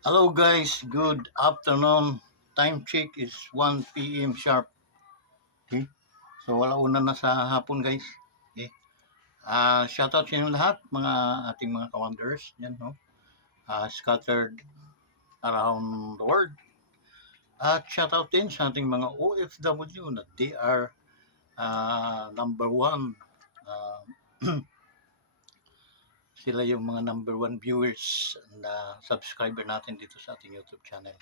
Hello guys, good afternoon. Time check is 1 p.m. sharp. Okay? So wala una na sa hapon guys. Okay? Shoutout sa inyo lahat, mga ating mga ka-wonders. Yan, no? Scattered around the world. At shoutout din sa ating mga OFW na they are number one. Uh, Sila yung mga number one viewers na subscriber natin dito sa ating YouTube channel.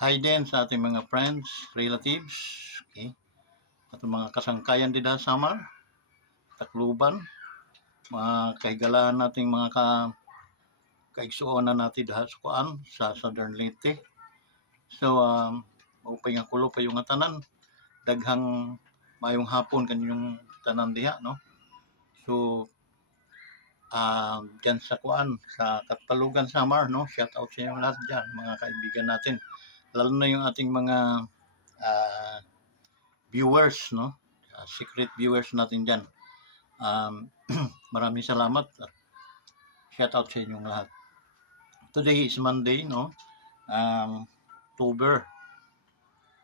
Hi din sa ating mga friends, relatives, okay? At mga kasangkayan din sa Samar, Tacloban, mga kaigalaan nating mga kaigsuonan natin dahil sa kuan sa Southern Leyte. So, upay nga kulo pa yung tanan, daghang mayong hapon kanyang tanan diha, no? So, dyan sa kuan, sa Katpalugan Samar, no? Shout out sa inyo lahat dyan, mga kaibigan natin. Lalo na yung ating mga uh, viewers, no? Secret viewers natin dyan. Maraming salamat at shout out sa inyong lahat. Today is Monday, no? October.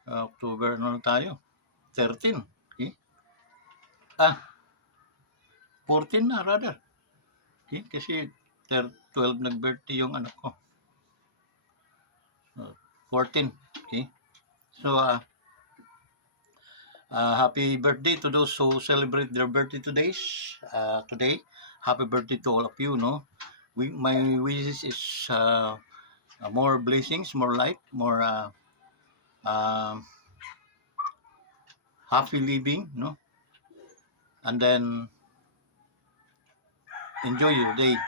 October, ano na tayo? 13. Okay? 14 na rather. Okay? Kasi 12 nag-birthday yung anak ko. 14. Okay? So, happy birthday to those who celebrate their birthday today. Happy birthday to all of you, no? My wishes is more blessings, more light, more happy living, no? And then enjoy your day.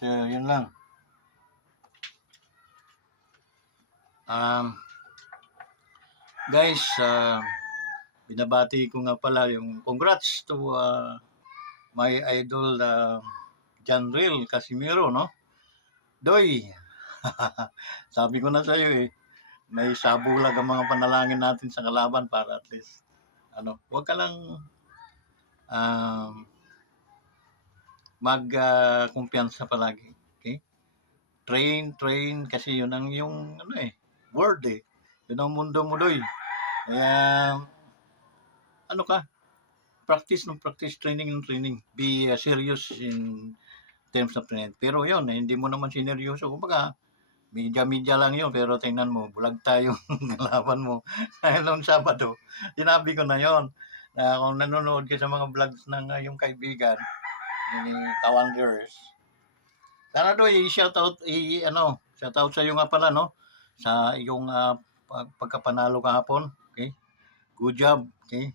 So, yun lang. Guys, binabati ko nga pala yung congrats to my idol John Real Casimiro, no? Doy, sabi ko na sa'yo may sabulag ang mga panalangin natin sa kalaban para at least, huwag ka lang um, kumpiyansa palagi. Okay? Train, kasi yun ang yung, word Yun ang mundo mo, Doy. Kaya, ano ka, practice, training. Be serious in terms of training. Pero yun, hindi mo naman sineryoso. Kumbaga, media lang yun, pero tingnan mo, bulag tayo laban mo. Dahil noong Sabado, sinabi ko na yon na kung nanonood ka sa mga vlogs ng yung kaibigan, ni Kawanders, sana do shout out sa iyo nga pala, no? Sa iyong pagkapanalo kahapon. Okay? Good job. Okay?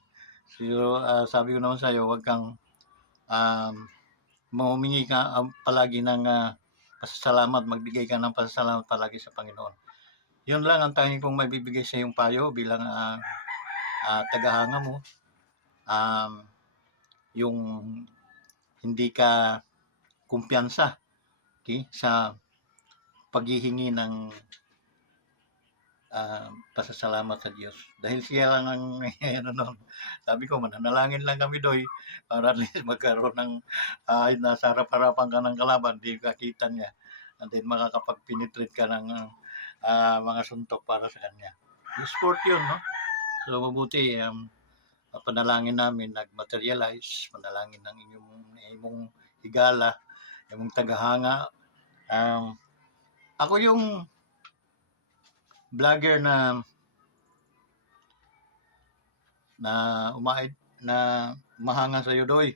So, sabi ko naman sa iyo, wag kang um, humingi ka palagi ng pasasalamat, magbigay ka ng pasasalamat palagi sa Panginoon. Yun lang ang tanging kong maibibigay sa iyong payo bilang tagahanga mo. Yung hindi ka kumpiyansa, okay, sa paghihingi ng pasasalamat sa Diyos. Dahil siya lang ang sabi ko, mananalangin lang kami doy para at least magkaroon ng nasa harap-harapan ka ng kalaban, di kakita niya. And then makakapag-penetrate ka ng mga suntok para sa kanya. Sport yun, no? So mabuti, panalangin namin nag-materialize, panalangin ng imong higala, imong tagahanga. Ako yung vlogger na umaid na mahanga sa iyo, Doy.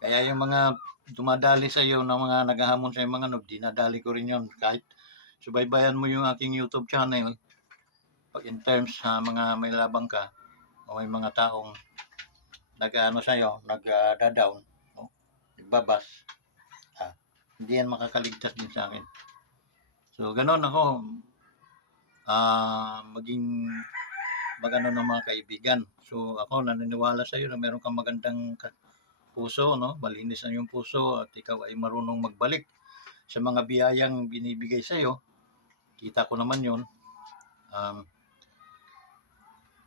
Kaya yung mga dumadali sa iyo ng mga naghahamon sa mga dinadali ko rin yon. Kahit subaybayan mo yung aking YouTube channel, in terms sa mga may labang ka, o may mga taong nag-ano sa iyo, nag-down, no? Nagbabas. Hindi yan makakaligtas din sa akin. So, ganon ako, maging magano ng mga kaibigan. So, ako naniniwala sa iyo na meron kang magandang puso, no? Malinis ang iyong puso at ikaw ay marunong magbalik sa mga biyayang binibigay sa iyo. Kita ko naman 'yon.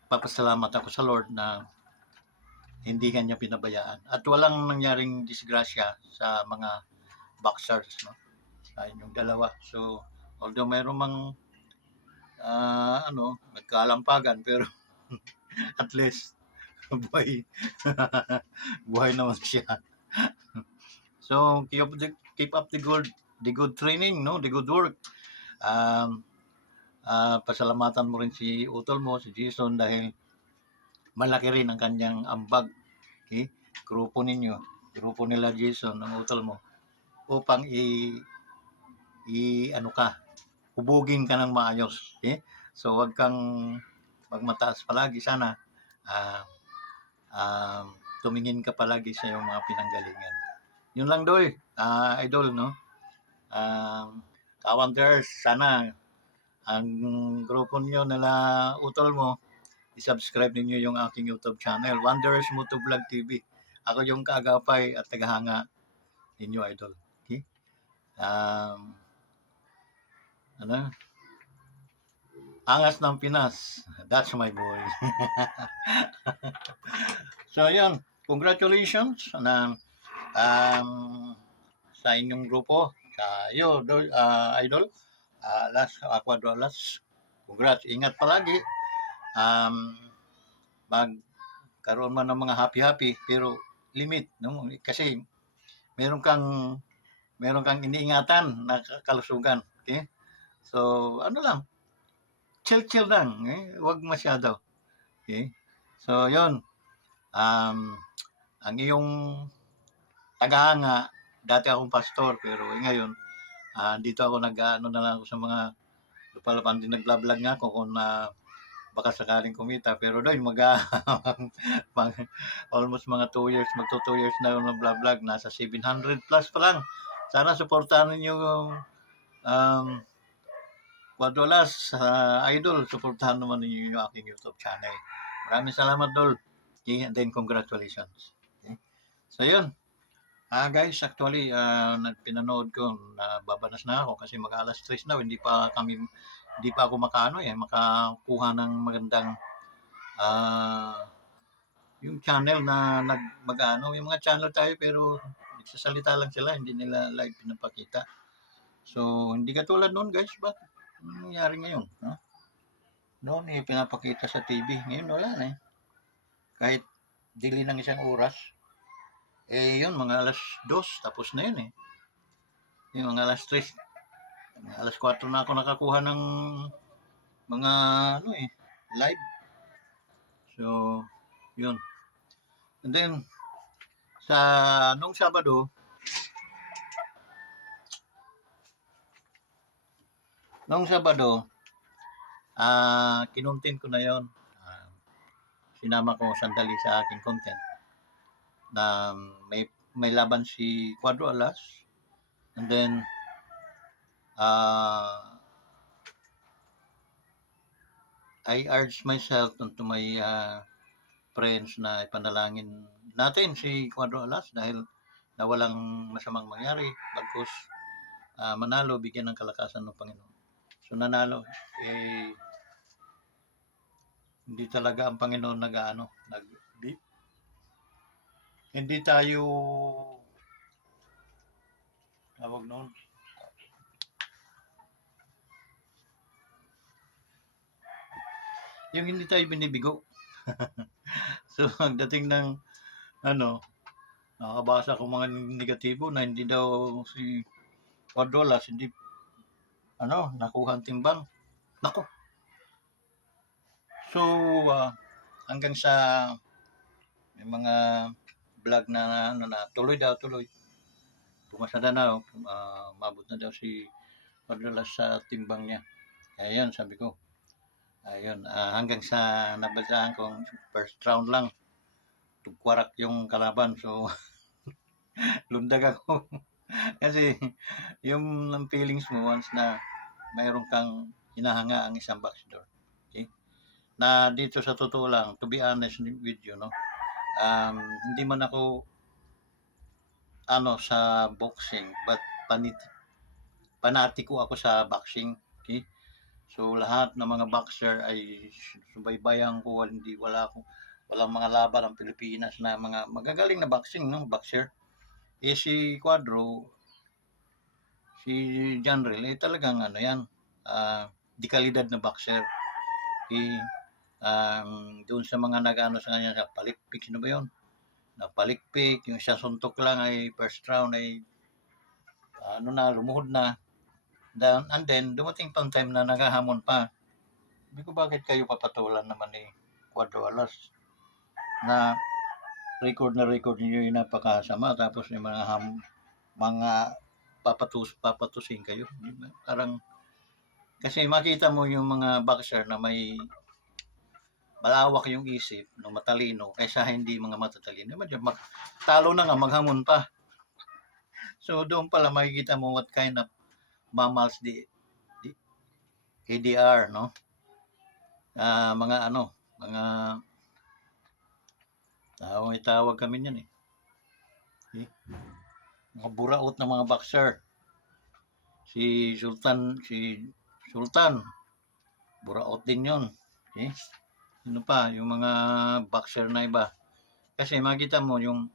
Papasalamat ako sa Lord na hindi kanya pinabayaan. At walang nangyaring disgrasya sa mga boxers, no? Sa inyong dalawa. So, although mayroong nagkalampagan, pero at least, buhay, buhay naman siya. So, keep up the good training, no? The good work. Pasalamatan mo rin si utol mo, si Jason, dahil malaki rin ang kanyang ambag. Okay? Grupo ninyo, grupo nila Jason, ang utol mo, upang ano ka, hubugin ka ng maayos. Okay? So, wag kang magmataas palagi. Sana ah, tumingin ka palagi sa iyong mga pinanggalingan. Yun lang, Doy. Idol, no? Kawanders, sana ang grupo niyo nila utol mo, i-subscribe ninyo yung aking YouTube channel, Wanderers Motovlog TV. Ako yung kaagapay at tagahanga ninyo, idol. Okay? Ano? Angas ng Pinas. That's my boy. So, yun. Congratulations na sa inyong grupo. Sa iyo, idol. Aquadolas. Congrats. Ingat palagi. Magkaroon man ng mga happy-happy, pero limit. No? Kasi meron kang iniingatan na kalusugan. Okay? So, ano lang, chill lang. Huwag masyado. Okay? So, yun. Ang iyong tagahanga, dati akong pastor, pero ngayon, dito ako nag-ano na lang ako sa mga lupalapan din, nag-vlog nga ako kung baka sakaling kumita. Pero doon, almost mga 2 years, magto 2 years na yung vlog, nasa 700 plus pa lang. Sana supportahan niyo um, Quadralas, idol, supportahan naman ninyo yung aking YouTube channel. Maraming salamat, Dol. Okay, and then congratulations. Okay. So, yun. Guys, actually, pinanood ko, babanas na ako kasi mag-alas 3 na, hindi pa ako makakuha ng magandang yung channel na yung mga channel tayo pero nagsasalita lang sila, hindi nila live pinapakita. So, hindi katulad noon, guys. Bakit? Anong nangyari ngayon? Noon pinapakita sa TV. Ngayon wala na eh. Kahit dili ng isang oras, yun, mga alas 2, tapos na yun eh. Yung mga alas 3, alas 4 na ako nakakuha ng mga live. So, yun. And then, nung Sabado, kinontent ko na yon. Sinama ko sandali sa aking content na may laban si Cuadro Alas, and then I urge myself to my friends na ipanalangin natin si Cuadro Alas dahil na walang masamang mangyari, bagkus manalo, bigyan ng kalakasan ng Panginoon. So nanalo, hindi talaga ang Panginoon hindi tayo tawag noon. Yung hindi tayo binibigo. So, pagdating ng nakabasa ko mga negatibo na hindi daw si Quadrolas hindi nakuha ang timbang. Nako. So, hanggang sa may mga vlog na tuloy. Pumasada na, mabot na daw si Quadrolas sa timbang niya. Kaya yun, sabi ko. Ayun, hanggang sa nabasaan kong first round lang, tugwarak yung kalaban. So, lundag ako. Kasi, yung feelings mo once na mayroon kang hinahanga ang isang boxer. Okay? Na dito sa totoo lang, to be honest with you, no? Hindi man ako sa boxing, but panatiko ako sa boxing. Okay? So lahat ng mga boxer ay subaybayan ko, wala walang mga laban ang Pilipinas na mga magagaling na boxing, no? Boxer. Si Quadro, si John Reel, talagang ano yan, di kalidad na boxer. Doon sa mga nag-ano sa kanya, palikpik, sino ba yun? Napalikpik, yung siya suntok lang ay first round ay lumuhod na. And then, dumating pang time na naghahamon pa. Hindi ko bakit kayo papatulan naman ni Cuadro Alas na record niyo yung napakasama tapos yung mga papatusin kayo. Parang kasi makita mo yung mga boxer na may malawak yung isip, no, matalino, kaysa hindi mga matatalino. Talo na nga, maghamon pa. So doon pala makikita mo what kind of mammals the ADR, no? Mga may tawag kami niyan eh. Mga buraot na mga boxer. Si Sultan, buraot din yun. Okay? Ano pa, yung mga boxer na iba. Kasi makita mo yung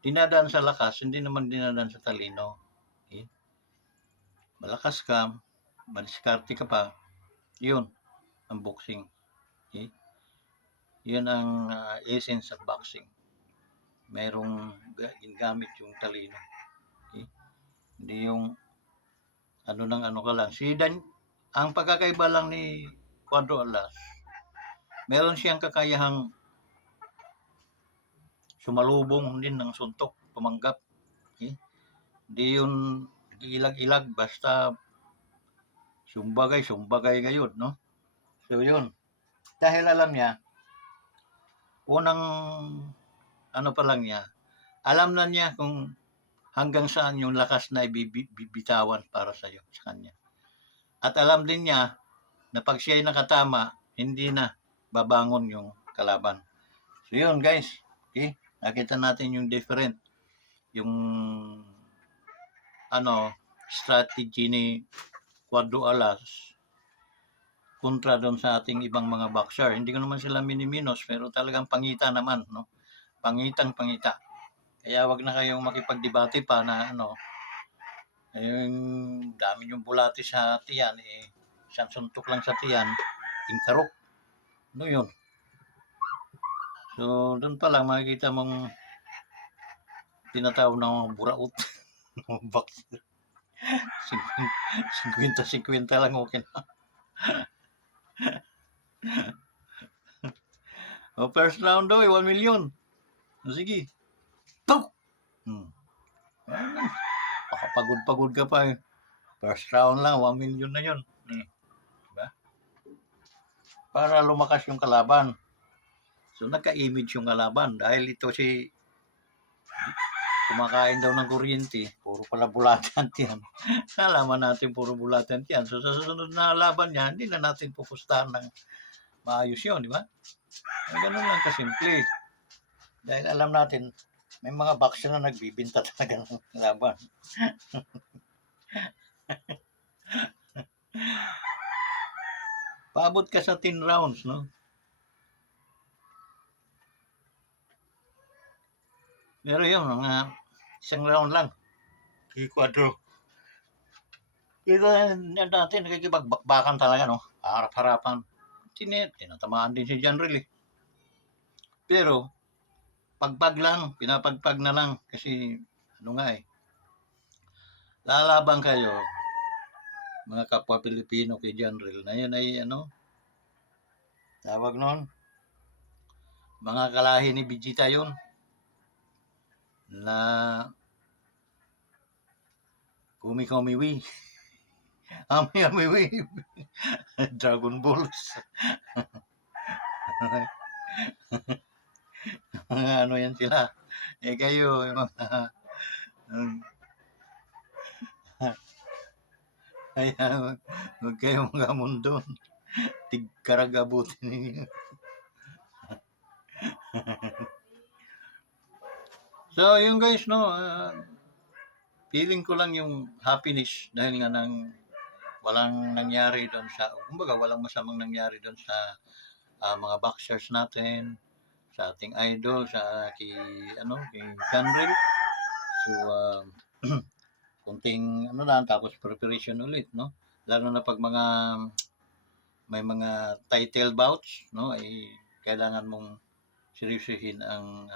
dinadaan sa lakas, hindi naman dinadaan sa talino. Okay? Malakas ka, madiskarte ka pa, yun ang boxing. Okay? Yun ang essence of boxing. Merong gingamit yung talino. Okay? Hindi yung ano ka lang. Ang pagkakaiba lang ni Cuadro Alas, meron siyang kakayahang sumalubong din ng suntok, tumanggap. Okay? Hindi yun ilag-ilag, basta sumbagay ngayon, no? So yun. Dahil alam niya, unang pa lang niya, alam na niya kung hanggang saan yung lakas na ibibitawan para sa kanya. At alam din niya na pag siya ay nakatama, hindi na babangon yung kalaban. So yun guys, okay? Nakita natin yung different, yung strategy ni Cuadro Alas kontra doon sa ating ibang mga boxer. Hindi ko naman sila miniminos, pero talagang pangita naman, no? Pangita. Kaya wag na kayong makipagdebate pa na yung dami yung bulati sa tiyan, isang suntok lang sa tiyan, tingkarok. Ano yun? So, doon pa lang makikita mong tinatawag ng buraot. Boxer. 50-50 lang okay na. First round daw 1 million. Sige. Tuk! Pakapagod ka pa eh. First round lang, 1 million na yun. Diba? Para lumakas yung kalaban. So nagka-image yung kalaban dahil ito si kumakain daw ng kuryente, puro pala bulatan yan. Nalaman natin puro bulatan yan. So sa susunod na laban niya, hindi na natin pupustahan ng maayos yun, di ba? Ganun lang kasimple. Dahil alam natin, may mga boxer na nagbibinta talaga ng laban. Paabot ka sa 10 rounds, no? Pero yun, mga isang round lang. Kay Cuadro. Kita natin, nakikipagbakbakan talaga, no? Harap-harapan. Tinatamaan din si John Reel, eh. Pero, pagpag lang, pinapagpag na lang. Kasi, lalaban kayo, mga kapwa Pilipino kay John Reel, na yun ay, tawag nun, mga kalahi ni Vegeta yun, na Kumi-Kumi-Wee. Ami-Ami-Wee. Dragon Balls. Mga yan sila. Kayo, yung mga kaya huwag kayong mga mundo. Tigkaragabutin ninyo. So, yun guys, no, feeling ko lang yung happiness dahil nga walang nangyari doon walang masamang nangyari doon sa mga boxers natin. sa ating idol, sa kay kay Janril. So konting lang tapos preparation ulit, no? Lalo na pag may mga title bouts, no? Ay kailangan mong seryosohin ang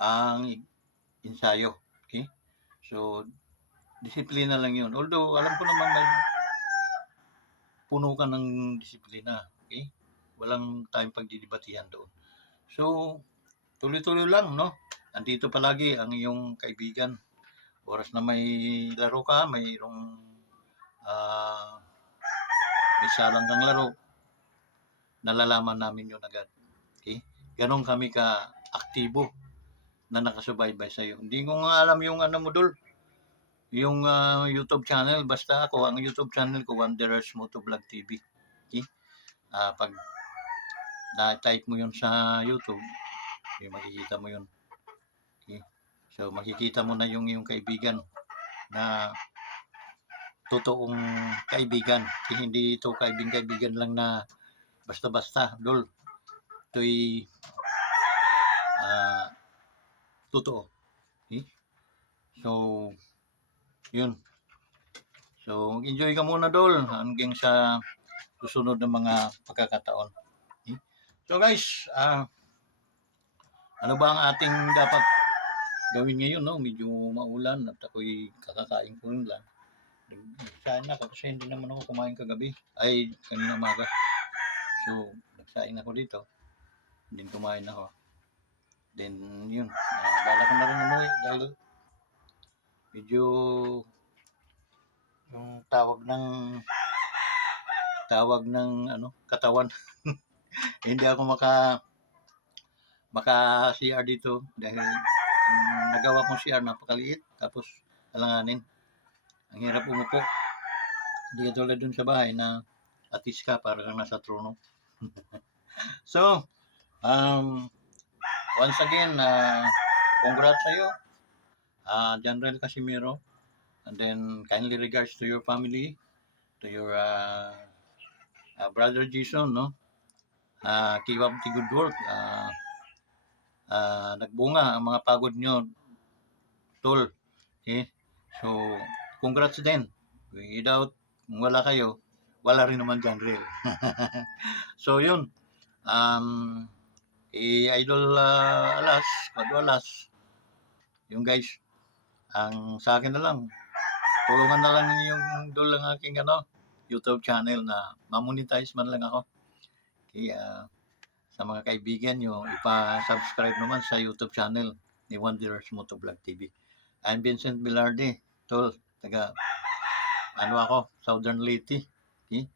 ang ensayo. Okay? So disiplina lang 'yun. Although alam ko naman na puno ka ng disiplina, okay? Walang tayong pagdidibatihan doon. So tuloy-tuloy lang, no? Andito palagi ang iyong kaibigan. Oras na may laro ka, ah, may salang kang laro, nalalaman namin yun agad. Okay? Ganon kami ka-aktibo na nakasubaybay sa'yo. Hindi ko nga alam yung mo, Dol. Yung YouTube channel, basta ako, ang YouTube channel ko, Wanderers Motovlog TV. Okay? Pag na-type mo yun sa YouTube, okay, makikita mo yun. Okay? So, makikita mo na yung kaibigan na totoong kaibigan. Hindi ito kaibigan lang na basta-basta, Dol. Ito'y totoo. Okay? So, yun. So, mag-enjoy ka muna, Dol, hanggang sa susunod na mga pagkakataon. Okay? So, guys, ano ba ang ating dapat gawin ngayon, no? Medyo maulan at ako'y kakakain ko rin lang. Nagsain ako kasi hindi naman ako kumain kagabi. Ay, kanina umaga. So, nagsain ako dito. Then kumain ako. Then, yun. Bala ko na rin umuwi dahil medyo yung tawag ng katawan. Hindi ako maka CR dito dahil nagawa kong CR napakaliit tapos alanganin. Ang hirap umupo. Hindi tulad dun sa bahay na atis ka para kang nasa trono. So, once again, congrats sa'yo, General Casimiro. And then, kindly regards to your family, to your brother Jason, no? Keep up the good work. Nagbunga ang mga pagod nyo, tol. Okay? So, congrats din. Without, wala kayo, wala rin naman General. So, yun. Idol Alas, yung guys, ang sa akin na lang, tulungan na lang yung Dol ang aking YouTube channel na ma-monetize man lang ako. Kaya sa mga kaibigan nyo, ipa-subscribe naman sa YouTube channel ni Wanderers Motovlog TV. I'm Vincent Bilarde, Tol, taga ako, Southern Leyte. Okay?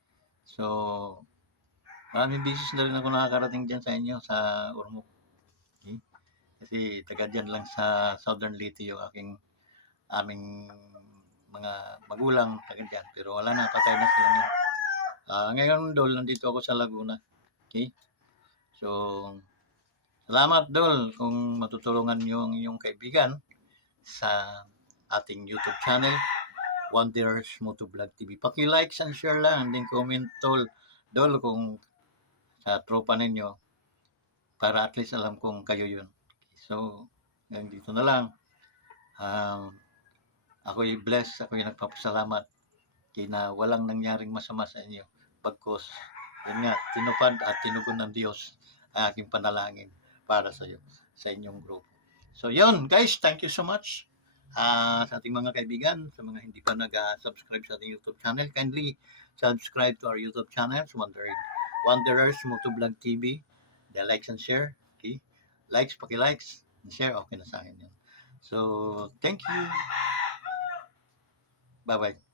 So, maraming bisis na rin ako nakakarating dyan sa inyo sa Ormoc. Okay? Kasi taga dyan lang sa Southern Leyte yung aming mga magulang taga dyan. Pero wala na, patay na sila ngayon. Ngayon, Dol, nandito ako sa Laguna. Okay? So, salamat, Dol, kung matutulungan niyo ang iyong kaibigan sa ating YouTube channel, Wanderers Motovlog TV. Paki-likes and share lang, and then comment, Dol, kung sa tropa ninyo, para at least alam kong kayo yun. So, hanggang dito na lang. Ako'y blessed, ako'y nagpapasalamat na walang nangyaring masama sa inyo. Pagkos, yun nga, tinupad at tinugon ng Diyos ang aking panalangin para sa iyo, sa inyong grupo. So, yun, guys, thank you so much sa ating mga kaibigan, sa mga hindi pa nag-subscribe sa ating YouTube channel, kindly subscribe to our YouTube channel, Wanderers Motovlog TV. The likes and share, okay? Likes, paki-likes, and share, okay na sa akin yun. So, thank you. Bye-bye.